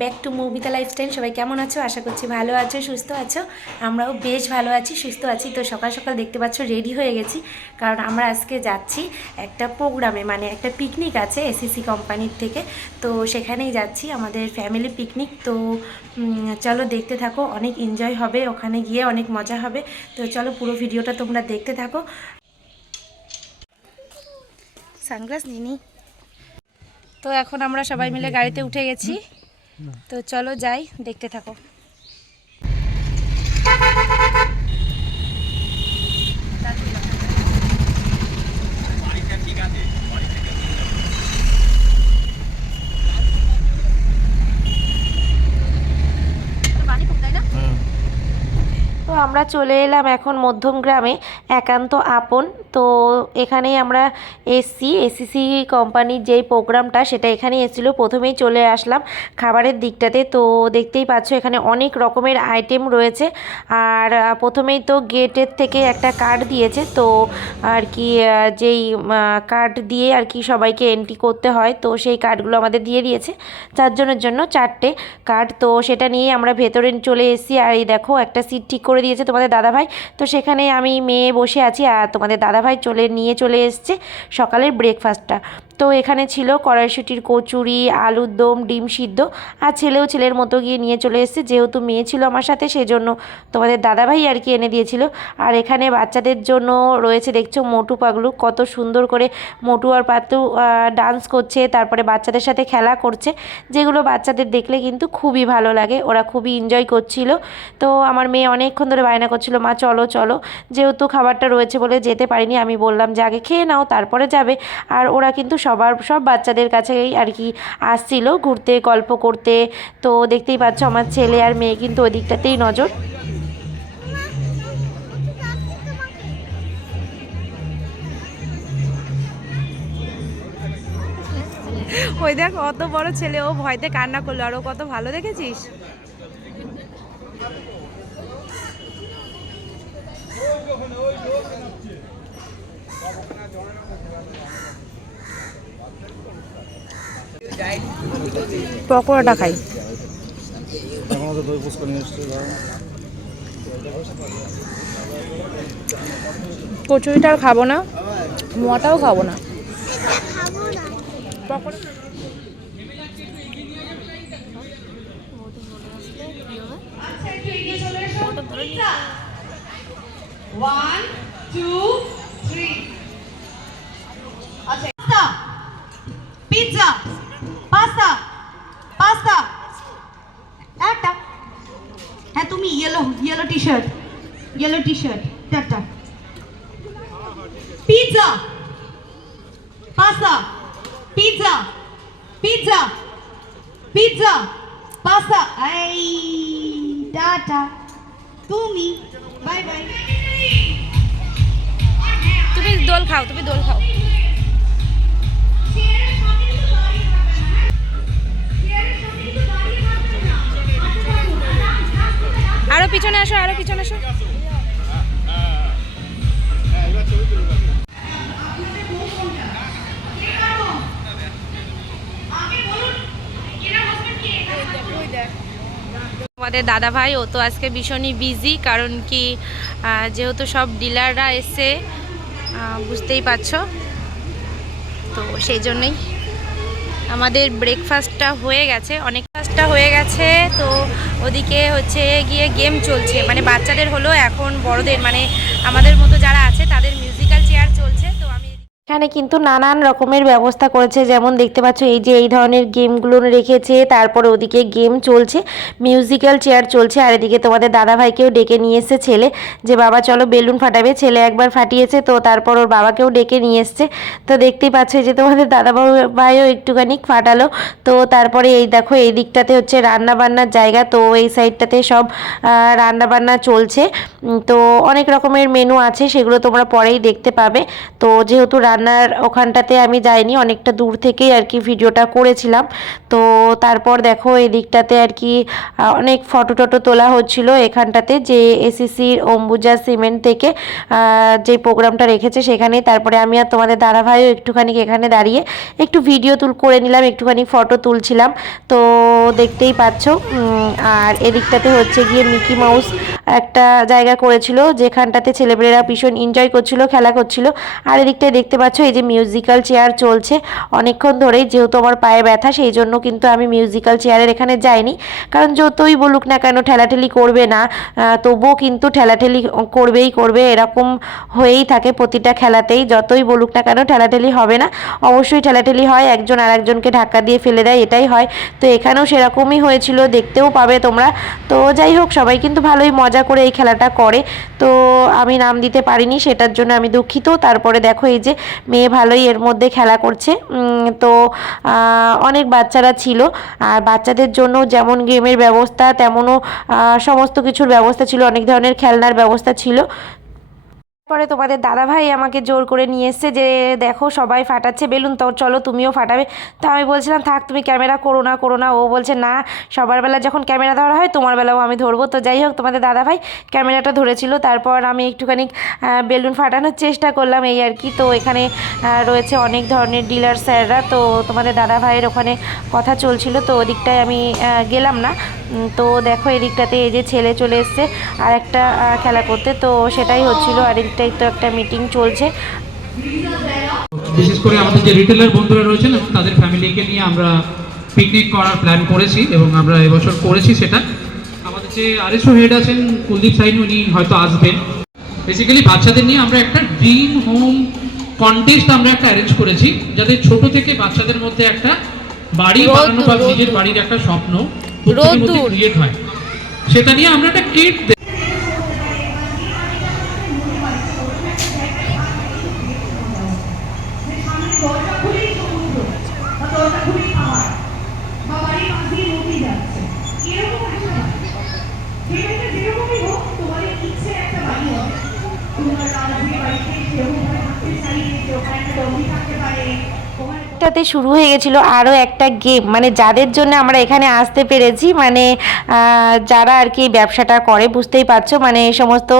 Back to Moumita lifestyle. সবাই কেমন আছো? আশা করছি ভালো আছো, সুস্থ আছো। আমরাও বেশ ভালো আছি, সুস্থ আছি। তো সকাল সকাল দেখতে পাচ্ছ রেডি হয়ে গেছি, কারণ আমরা আজকে যাচ্ছি একটা প্রোগ্রামে, মানে একটা পিকনিক আছে এসিসি কোম্পানির থেকে। তো সেখানেই যাচ্ছি, আমাদের ফ্যামিলি পিকনিক। তো চলো দেখতে থাকো, অনেক এনজয় হবে, ওখানে গিয়ে অনেক মজা হবে। তো চলো পুরো ভিডিওটা তোমরা দেখতে থাকো। সানগ্লাস নিনি। তো এখন আমরা সবাই মিলে গাড়িতে উঠে গেছি, তো চলো যাই, দেখতে থাকো। তো আমরা চলে এলাম এখন মধ্যম গ্রামে, একান্ত আপন। তো এখানেই আমরা এসছি, এসিসি কোম্পানির যেই প্রোগ্রামটা সেটা এখানেই এসেছিলো। প্রথমেই চলে আসলাম খাবারের দিকটাতে। তো দেখতেই পাচ্ছ এখানে অনেক রকমের আইটেম রয়েছে। আর প্রথমেই তো গেটের থেকে একটা কার্ড দিয়েছে, তো আর কি যেই কার্ড দিয়ে আর কি সবাইকে এন্ট্রি করতে হয়, তো সেই কার্ডগুলো আমাদের দিয়ে দিয়েছে 4 জনের জন্য 4টে কার্ড। তো সেটা নিয়ে আমরা ভেতরে চলে এসেছি। আর এই দেখো একটা সিট ঠিক করে দিয়েছে তোমাদের দাদাভাই, তো সেখানে আমি মেয়ে বসে আছি, আর তোমাদের দাদাভাই নিয়ে চলে এসছে সকালের ব্রেকফাস্টটা। তো এখানে ছিল কড়াইশুঁটির কচুরি, আলুর দম, ডিম সিদ্ধ। আর ছেলেও ছেলের মতো গিয়ে নিয়ে চলে এসছে, যেহেতু মেয়ে ছিল আমার সাথে সেজন্য তোমাদের দাদাভাই আর কি এনে দিয়েছিল। আর এখানে বাচ্চাদের জন্য রয়েছে, দেখছো মোটু পাগলু, কত সুন্দর করে মোটু আর পাতলু ডান্স করছে, তারপরে বাচ্চাদের সাথে খেলা করছে, যেগুলো বাচ্চাদের দেখলে কিন্তু খুবই ভালো লাগে, ওরা খুবই এনজয় করছিল। তো আমার মেয়ে অনেকক্ষণ ধরে বায়না করছিল, মা চলো চলো। যেহেতু খাবারটা রয়েছে বলে যেতে পারিনি, আমি বললাম যে আগে খেয়ে নাও তারপরে যাবে। আর ওরা কিন্তু সব বাচ্চাদের কাছেই আর কি আসছিল ঘুরতে, গল্প করতে। তো দেখতেই পাচ্ছ আমার ছেলে আর মেয়ে কিন্তু ওই দিকটাতেই নজর। ওই দেখ অত বড় ছেলে, ও ভয়তে কান্না করলো, আর ও কত ভালো, দেখেছিস? পকোড়াটা খাই। কচুরিটা আর খাবো না, মোয়াটাও খাবো না। One, two, three. Pasta, pizza, pasta, pasta. একটা হ্যাঁ তুমি ইয়েলো টি শার্ট একটা pizza pasta pizza pizza pizza pasta এই টাটা তুমি বাই বাই। তুমি দোল খাও, তুমি দোল খাও। আরো পিছনে আসো, আরো পিছনে আসো। আমাদের দাদা ভাই ও তো আজকে ভীষণই বিজি, কারণ কি যেহেতু সব ডিলাররা এসে, বুঝতেই পারছো, তো সেই জন্যই আমাদের ব্রেকফাস্টটা হয়ে গেছে, অনেকটা হয়ে গেছে। তো ওদিকে হচ্ছে গিয়ে গেম চলছে, মানে বাচ্চাদের হলো, এখন বড়দের মানে আমাদের মতো যারা আছে তাদের মিউজিক্যাল চেয়ার চলছে। তো আমি এখানে কিন্তু নানান রকমের ব্যবস্থা করেছে, যেমন দেখতে পাচ্ছ এই যে এই ধরনের গেমগুলো রেখেছে, তারপরে ওদিকে গেম চলছে, মিউজিক্যাল চেয়ার চলছে। আর এদিকে তোমাদের দাদাভাইকেও ডেকে নিয়ে এসছে ছেলে, যে বাবা চলো বেলুন ফাটাবে। ছেলে একবার ফাটিয়েছে, তো তারপর ওর বাবাকেও ডেকে নিয়ে এসছে। তো দেখতেই পাচ্ছ যে তোমাদের দাদাভাইও একটুখানি ফাটালো। তো তারপরে এই দেখো এই দিকটাতে হচ্ছে রান্না বান্নার জায়গা, তো এই সাইডটাতে সব রান্না বান্না চলছে। তো অনেক রকমের মেনু আছে, সেগুলো তোমরা পরেই দেখতে পাবে। তো যেহেতু রান্নার ওখানটাতে আমি যাইনি, অনেকটা দূর থেকেই আর কি ভিডিওটা করেছিলাম। তো তারপর দেখো এদিকটাতে আর কি অনেক ফটো টটো তোলা হচ্ছিল এখানটাতে, যে এসিসির অম্বুজা সিমেন্ট থেকে যে প্রোগ্রামটা রেখেছে সেখানেই। তারপরে আমি আর তোমাদের দাদাভাইও একটুখানি এখানে দাঁড়িয়ে একটু ভিডিও করে নিলাম, একটুখানি ফটো তুলছিলাম। তো দেখতেই পাচ্ছ। আর এদিকটাতে হচ্ছে গিয়ে মিকি মাউস একটা জায়গা করেছিল, যেখানটাতে ছেলেমেয়েরা ভীষণ এনজয় করছিল, খেলা করছিল। আর এদিকটায় দেখতে পাচ্ছ এই যে মিউজিক্যাল চেয়ার চলছে অনেকক্ষণ ধরেই, যেহেতু আমার পায়ে ব্যথা সেই জন্য কিন্তু আমি মিউজিক্যাল চেয়ারের এখানে যাইনি, কারণ যতই বলুক না কেন ঠেলাঠেলি করবে না, তবুও কিন্তু ঠেলাঠেলি করবে, এরকম হয়েই থাকে প্রতিটা খেলাতেই। যতই বলুক না কেন ঠেলাঠেলি হবে না, অবশ্যই ঠেলাঠেলি হয়, একজন আর একজনকে ধাক্কা দিয়ে ফেলে দেয়, এটাই হয়। তো এখানেও সেরকমই হয়েছিল, দেখতেও পাবে তোমরা। তো যাই হোক, সবাই কিন্তু ভালোই মজা করে এই খেলাটা করে। তো আমি নাম দিতে পারিনি, সেটার জন্য আমি দুঃখিত। তারপরে দেখো এই যে মেয়ে ভালোই এর মধ্যে খেলা করছে। তো অনেক বাচ্চারা ছিল, আর বাচ্চাদের জন্য যেমন গেমের ব্যবস্থা তেমনও সমস্ত কিছুর ব্যবস্থা ছিল, অনেক ধরনের খেলনার ব্যবস্থা ছিল। পরে তোমাদের দাদাভাই আমাকে জোর করে নিয়ে এসছে যে দেখো সবাই ফাটাচ্ছে বেলুন, তো চলো তুমিও ফাটাবে। তো আমি বলছিলাম থাক তুমি ক্যামেরা করো না। ও বলছে না, সবার বেলা যখন ক্যামেরা ধরা হয় তোমার বেলাও আমি ধরবো। তো যাই হোক, তোমাদের দাদাভাই ক্যামেরাটা ধরেছিল, তারপর আমি একটুখানি বেলুন ফাটানোর চেষ্টা করলাম, এই আর কি। তো এখানে রয়েছে অনেক ধরনের ডিলার স্যাররা, তো তোমাদের দাদাভাইয়ের ওখানে কথা চলছিল, তো ওদিকটায় আমি গেলাম না। তো দেখো এদিকটাতে এই যে ছেলে চলে এসছে আর একটা খেলা করতে, তো সেটাই হচ্ছিল। আর এদিকটাই তো একটা মিটিং চলছে। বিশেষ করে আমাদের যে রিটেলার বন্ধুরা রয়েছেন এবং তাদের ফ্যামিলিকে নিয়ে আমরা পিকনিক করার প্ল্যান করেছি এবং আমরা এবছর করেছি সেটা। আমাদের যে আরএসও হেড আছেন কুলদীপ সাইনি, উনি হয়তো আসবেন। বেসিক্যালি বাচ্চাদের নিয়ে আমরা একটা ড্রিম হোম কন্টেস্ট আমরা একটা অ্যারেঞ্জ করেছি, যাতে ছোট থেকে বাচ্চাদের মধ্যে একটা বাড়ি বানানো বা নিজের বাড়ির একটা স্বপ্ন প্রত্যেকের মধ্যে ক্রিয়েট হয়, সেটা নিয়ে আমরা একটা কিট টাতে শুরু হয়ে গেছিলো আরও একটা গেম, মানে যাদের জন্য আমরা এখানে আসতে পেরেছি, মানে যারা আর কি ব্যবসাটা করে, বুঝতেই পারছো, মানে এই সমস্ত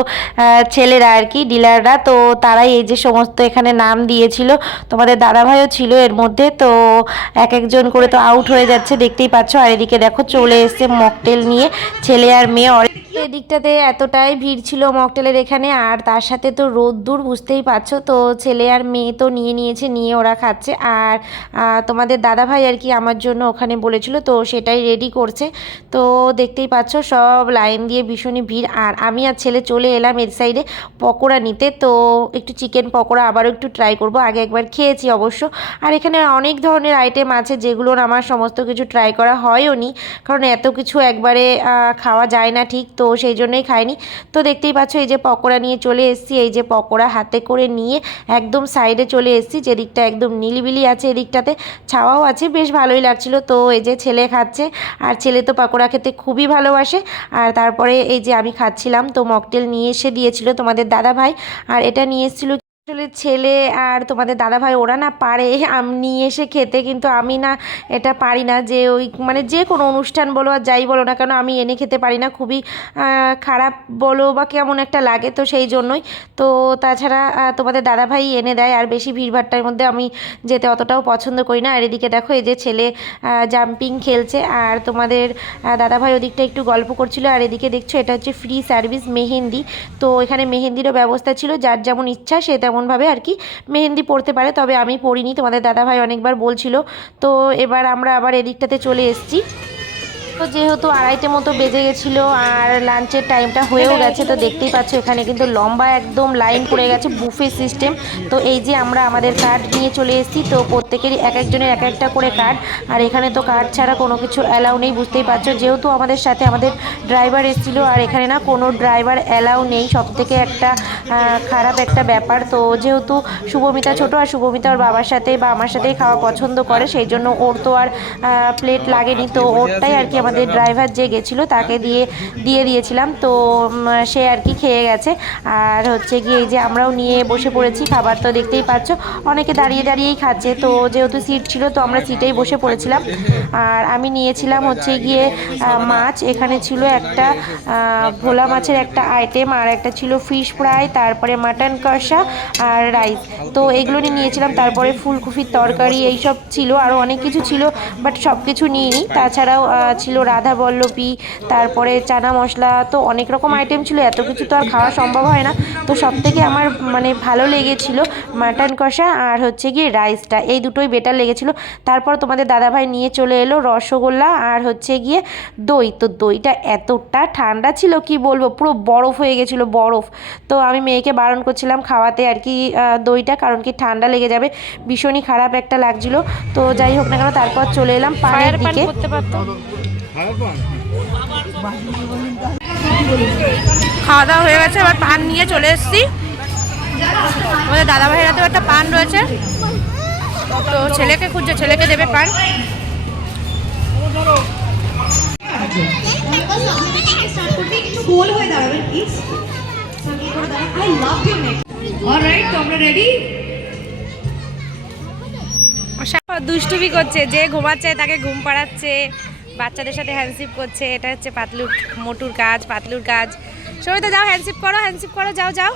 ছেলেরা আর কি ডিলাররা, তো তারাই এই যে সমস্ত এখানে নাম দিয়েছিল। তোমাদের দাদাভাইও ছিল এর মধ্যে। তো এক একজন করে তো আউট হয়ে যাচ্ছে, দেখতেই পাচ্ছ। আর এদিকে দেখো চলে এসছে মকটেল নিয়ে ছেলে আর মেয়ে। তো এদিকটাতে এতটাই ভিড় ছিল মকটেলের এখানে, আর তার সাথে তো রোদ্দুর, বুঝতেই পারছো। তো ছেলে আর মেয়ে তো নিয়ে ওরা খাচ্ছে। আর তোমাদের দাদাভাই আর কি আমার জন্য ওখানে বলেছিল, তো সেটাই রেডি করছে। তো দেখতেই পাচ্ছ সব লাইন দিয়ে ভীষণই ভিড়। আর আমি আর ছেলে চলে এলাম এর সাইডে পকোড়া নিতে। তো একটু চিকেন পকোড়া আবারও একটু ট্রাই করব, আগে একবার খেয়েছি অবশ্য। আর এখানে অনেক ধরনের আইটেম আছে যেগুলোর আমার সমস্ত কিছু ট্রাই করা হয়ও নি, কারণ এত কিছু একবারে খাওয়া যায় না ঠিক, তো সেই জন্যই খাইনি। তো দেখতেই পাচ্ছ এই যে পকোড়া নিয়ে চলে এসেছি, এই যে পকোড়া হাতে করে নিয়ে একদম সাইডে চলে এসেছি, যেদিকটা একদম নিলিবিলি আছে, এদিকটাতে ছাওয়াও আছে, বেশ ভালোই লাগছিল। তো এই যে ছেলে খাচ্ছে, আর ছেলে তো পকোড়া খেতে খুবই ভালোবাসে। আর তারপরে এই যে আমি খাচ্ছিলাম, তো মকটেল নিয়ে এসে দিয়েছিল তোমাদের দাদাভাই, আর এটা নিয়ে এসেছিলো আসলে ছেলে আর তোমাদের দাদাভাই, ওরা না পারে নিয়ে এসে খেতে, কিন্তু আমি না এটা পারি না, যে ওই মানে যে কোনো অনুষ্ঠান বলো আর যাই বলো না কেন আমি এনে খেতে পারি না, খুবই খারাপ বলো বা কেমন একটা লাগে, তো সেই জন্যই। তো তাছাড়া তোমাদের দাদাভাই এনে দেয়, আর বেশি ভিড়ভাট্টার মধ্যে আমি যেতে অতটাও পছন্দ করি না। আর এদিকে দেখো এই যে ছেলে জাম্পিং খেলছে, আর তোমাদের দাদাভাই ওদিকটা একটু গল্প করছিল। আর এদিকে দেখছো এটা হচ্ছে ফ্রি সার্ভিস মেহেন্দি, তো এখানে মেহেন্দিরও ব্যবস্থা ছিল, যার যেমন ইচ্ছা সে তেমনভাবে আর কি মেহেন্দি পড়তে পারে, তবে আমি পড়িনি, তোমাদের দাদাভাই অনেকবার বলছিল। তো এবার আমরা আবার এদিকটাতে চলে এসেছি। তো যেহেতু 2:30 মতো বেজে গেছিলো আর লাঞ্চের টাইমটা হয়েও গেছে, তো দেখতেই পাচ্ছ এখানে কিন্তু লম্বা একদম লাইন পড়ে গেছে, বুফে সিস্টেম। তো এই যে আমরা আমাদের কার্ড নিয়ে চলে এসেছি, তো প্রত্যেকেরই এক একজনের এক একটা করে কার্ড, আর এখানে তো কার্ড ছাড়া কোনো কিছু অ্যালাউ নেই, বুঝতেই পারছো। যেহেতু আমাদের সাথে আমাদের ড্রাইভার এসেছিলো, আর এখানে না কোনো ড্রাইভার অ্যালাউ নেই, সব থেকে একটা খারাপ একটা ব্যাপার। তো যেহেতু শুভমিতা ছোট আর শুভমিতা ওর বাবার সাথে বা আমার সাথেই খাওয়া পছন্দ করে, সেই জন্য ওর তো আর প্লেট লাগেনি, তো ওরটাই আর কি আমাদের ড্রাইভার যে গেছিলো তাকে দিয়ে দিয়েছিলাম। তো সে আর কি খেয়ে গেছে। আর হচ্ছে গিয়ে এই যে আমরাও নিয়ে বসে পড়েছি খাবার, তো দেখতেই পাচ্ছ অনেকে দাঁড়িয়ে দাঁড়িয়েই খাচ্ছে। তো যেহেতু সিট ছিল তো আমরা সিটেই বসে পড়েছিলাম। আর আমি নিয়েছিলাম হচ্ছে গিয়ে মাছ, এখানে ছিল একটা ভোলা মাছের একটা আইটেম, আর একটা ছিল ফিশ ফ্রাই, তারপরে মাটন কষা আর রাইস। তো এগুলো নিয়েছিলাম। তারপরে ফুলকপির তরকারি এইসব ছিল, আরও অনেক কিছু ছিল, বাট সব কিছু নিইনি। তাছাড়াও ছিল রাধা বল্লভী, তারপরে চানা মশলা, তো অনেক রকম আইটেম ছিল, এত কিছু তো আর খাওয়া সম্ভব হয় না। তো সবথেকে আমার মানে ভালো লেগেছিল মাটন কষা আর হচ্ছে গিয়ে রাইসটা, এই দুটোই বেটার লেগেছিল। তারপর তোমাদের দাদাভাই নিয়ে চলে এলো রসগোল্লা আর হচ্ছে গিয়ে দই। তো দইটা এতটা ঠান্ডা ছিল কি বলবো, পুরো বরফ হয়ে গেছিলো, বরফ। তো আমি মেয়েকে বারণ করছিলাম খাওয়াতে আর কি দইটা, কারণ কি ঠান্ডা লেগে যাবে, ভীষণই খারাপ একটা লাগছিল। তো যাই হোক না কেন, তারপর চলে এলাম পানের দিকে। খাওয়া দাওয়া হয়ে গেছে, এবার পান নিয়ে চলে এসেছি। আমাদের দাদাভাইয়ের হাতেও একটা পান রয়েছে, তো ছেলেকে খুঁজছে, ছেলেকে দেবে পান। গোল হয়ে দাঁড়াবেন please. I love your neck. All right, তো আমরা রেডি। দুষ্টুমি করছে, যে ঘুমাচ্ছে তাকে ঘুম পাড়াচ্ছে, বাচ্চাদের সাথে হ্যান্ডশিপ করছে। এটা হচ্ছে মোটুর কাজ, পাতলুর কাজ। সবাই তো যাও হ্যান্ডশিপ করো, যাও যাও।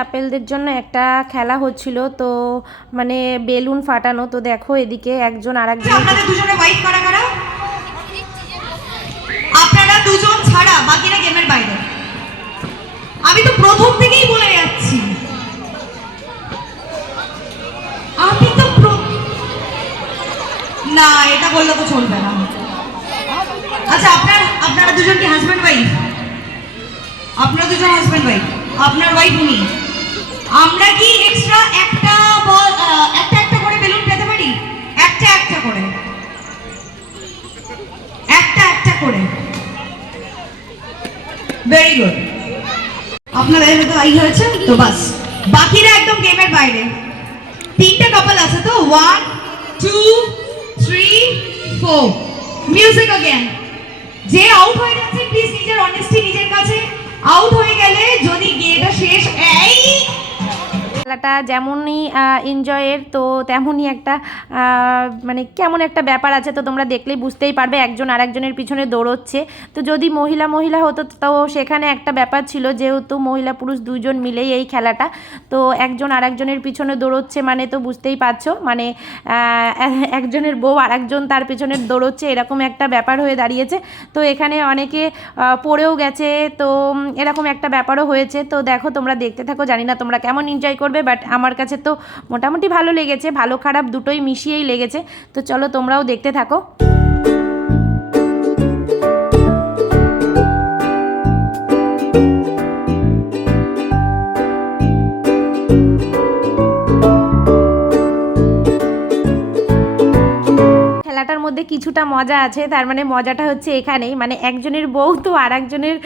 কাপেলদের জন্য একটা খেলা হচ্ছিল, তো মানে বেলুন ফাটানো। তো দেখো এদিকে একজন আরেকজন, আপনারা দুজনে ওয়াইট করা করা, আপনারা দুজন ছাড়া বাকিরা গেমের বাইরে। আমি তো প্রথম থেকেই বলে যাচ্ছি, আমি তো না, এটা বললে তো চলবে না। আচ্ছা, আপনারা দুজন কি হাজব্যান্ড ওয়াইফ? আপনারা দুজন হাজব্যান্ড ওয়াইফ, আপনার ওয়াইফ উনি। আমরা কি এক্সট্রা একটা করে বেলুন পেতে পারি? একটা করে, একটা করে। ভেরি গুড, আপনাদের মতো আই হয়েছে তো বাস, বাকিরা একদম গেমের বাইরে। 3টে কাপল আছে তো, 1 2 3 4। Music again. যে আউট হয়ে যাচ্ছে প্লিজ নিজের অনেস্টি নিজের কাছে। আউট হয়ে গেলে যদি গেমটা শেষ, এই খেলাটা যেমনই এনজয়ের, তো তেমনই একটা মানে কেমন একটা ব্যাপার আছে। তো তোমরা দেখলেই বুঝতেই পারবে, একজন আরেকজনের পিছনে দৌড়চ্ছে। তো যদি মহিলা হতো তো সেখানে একটা ব্যাপার ছিল, যেহেতু মহিলা পুরুষ দুজন মিলেই এই খেলাটা, তো একজন আরেকজনের পিছনে দৌড়চ্ছে মানে তো বুঝতেই পারছো, মানে একজনের বউ আরেকজন তার পিছনে দৌড়চ্ছে, এরকম একটা ব্যাপার হয়ে দাঁড়িয়েছে। তো এখানে অনেকে পড়েও গেছে, তো এরকম একটা ব্যাপারও হয়েছে। তো দেখো তোমরা দেখতে থাকো, জানি না তোমরা কেমন এনজয় করবে, বাট আমার কাছে তো মোটামুটি ভালো লেগেছে, ভালো খারাপ দুটোই মিশিয়েই লেগেছে। তো চলো তোমরাও দেখতে থাকো। খেলাটার মধ্যে কিছুটা মজা আছে, তার মানে মজাটা হচ্ছে এখানেই, মানে একজনের বউ তো আর একজনের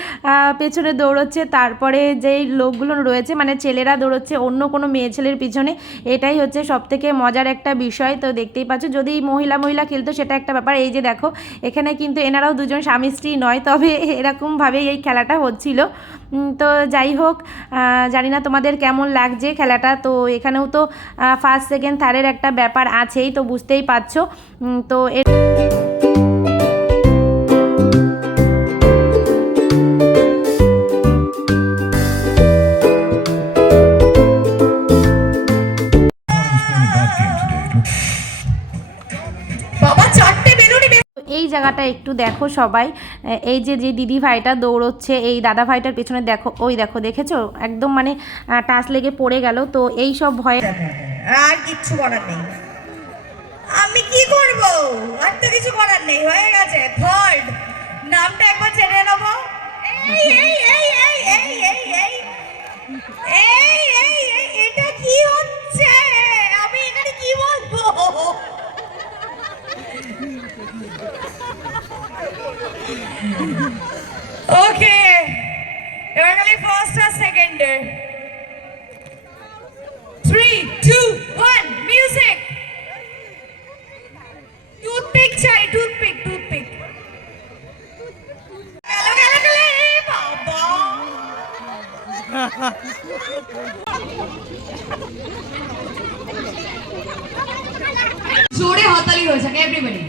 পেছনে দৌড়চ্ছে, তারপরে যেই লোকগুলো রয়েছে মানে ছেলেরা দৌড়চ্ছে অন্য কোনো মেয়ে ছেলের পিছনে, এটাই হচ্ছে সবথেকে মজার একটা বিষয়। তো দেখতেই পাচ্ছ, যদি মহিলা খেলতো সেটা একটা ব্যাপার। এই যে দেখো এখানে কিন্তু এনারাও দুজন স্বামী স্ত্রী নয়, তবে এরকমভাবেই এই খেলাটা হচ্ছিল। তো যাই হোক, জানি না তোমাদের কেমন লাগছে খেলাটা। তো এখানেও তো ফার্স্ট সেকেন্ড থার্ডের একটা ব্যাপার আছেই, তো বুঝতেই পারছো। তো এই জায়গাটা একটু দেখো সবাই, এই যে দিদি ভাইটা দৌড়চ্ছে, এই দাদা ভাইটার পেছনে দেখো, ওই দেখো, দেখেছো একদম মানে টাচ লেগে পড়ে গেল। তো এই সব ভয়ে আর কিচ্ছু করার নেই, আমি কি করব, আর তো কিছু করার নেই, হয়ে গেছে। থার্ড নামটা একবার জেনে নেবো। এই এই এই এই এই এই এই এই এই এই এটা কি হচ্ছে? আমি এখানে কি বলবো? ওকে, এবার খালি ফার্স্ট আর সেকেন্ডে। 3, 2, 1, মিউজিক। টুথপিক চাই, টুথপিক, টুথপিক। গেল গেল গেল, এই বাবা। জোরে হাততালি হয়েছে এভরিবডি।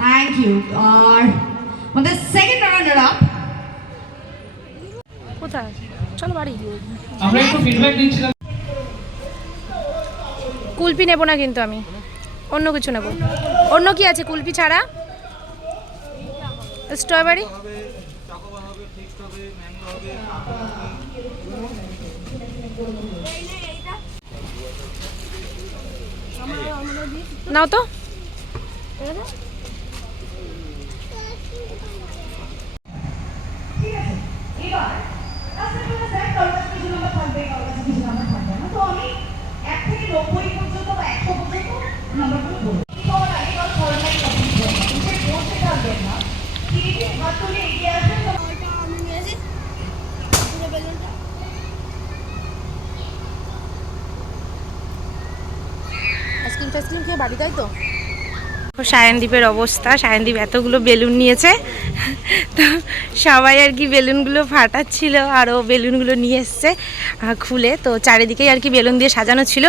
Thank you. আর আমাদের সেকেন্ড রানার আপ। কোথায়? চলো বাড়ি। আমরা একটু ফিডব্যাক দিচ্ছিলাম। কুলপি নেব না কিন্তু আমি, অন্য কিছু নেব। অন্য কি আছে কুলপি ছাড়া? স্ট্রবেরি নাও তো। আইসক্রিম টাইসক্রিম খেয়ে বাড়ি তাই তো। সায়নদীপের অবস্থা, সায়নদীপ এতগুলো বেলুন নিয়েছে, তো সবাই আর কি বেলুনগুলো ফাটাচ্ছিল, আর ও বেলুনগুলো নিয়ে এসছে খুলে, তো চারিদিকেই আর কি বেলুন দিয়ে সাজানো ছিল।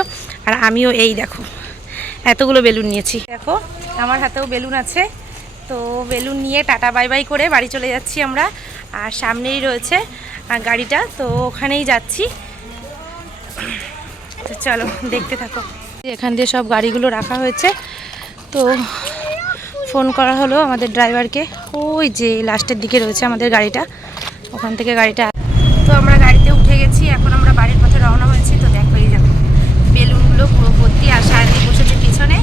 আর আমিও এই দেখো এতগুলো বেলুন নিয়েছি, দেখো আমার হাতেও বেলুন আছে। তো বেলুন নিয়ে টাটা বাই বাই করে বাড়ি চলে যাচ্ছি আমরা। আর সামনেই রয়েছে গাড়িটা, তো ওখানেই যাচ্ছি। তো চলো দেখতে থাকো। এখান দিয়ে সব গাড়িগুলো রাখা হয়েছে, তো ফোন করা হলো আমাদের ড্রাইভারকে। ওই যে লাস্টের দিকে রয়েছে আমাদের গাড়িটা, ওখান থেকে গাড়িটা। তো আমরা গাড়িতে উঠে গেছি, এখন আমরা বাড়ির পথে রওনা হয়েছি। তো দেখো এই যাবো বেলুনগুলো পুরো ভর্তি, আর সায়নী বসেছে পিছনে,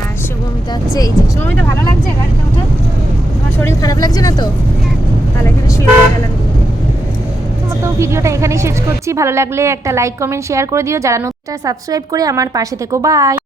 আর শুভমিতা হচ্ছে এই যে। শুভমিতা ভালো লাগছে গাড়িতে উঠে? তোমার শরীর খারাপ লাগছে না তো? তাহলে এখানে শুয়ে গেলাম। তো ভিডিওটা এখানেই শেষ করছি। ভালো লাগলে একটা লাইক কমেন্ট শেয়ার করে দিও, যারা নতুন সাবস্ক্রাইব করে আমার পাশে থেকো। বাই।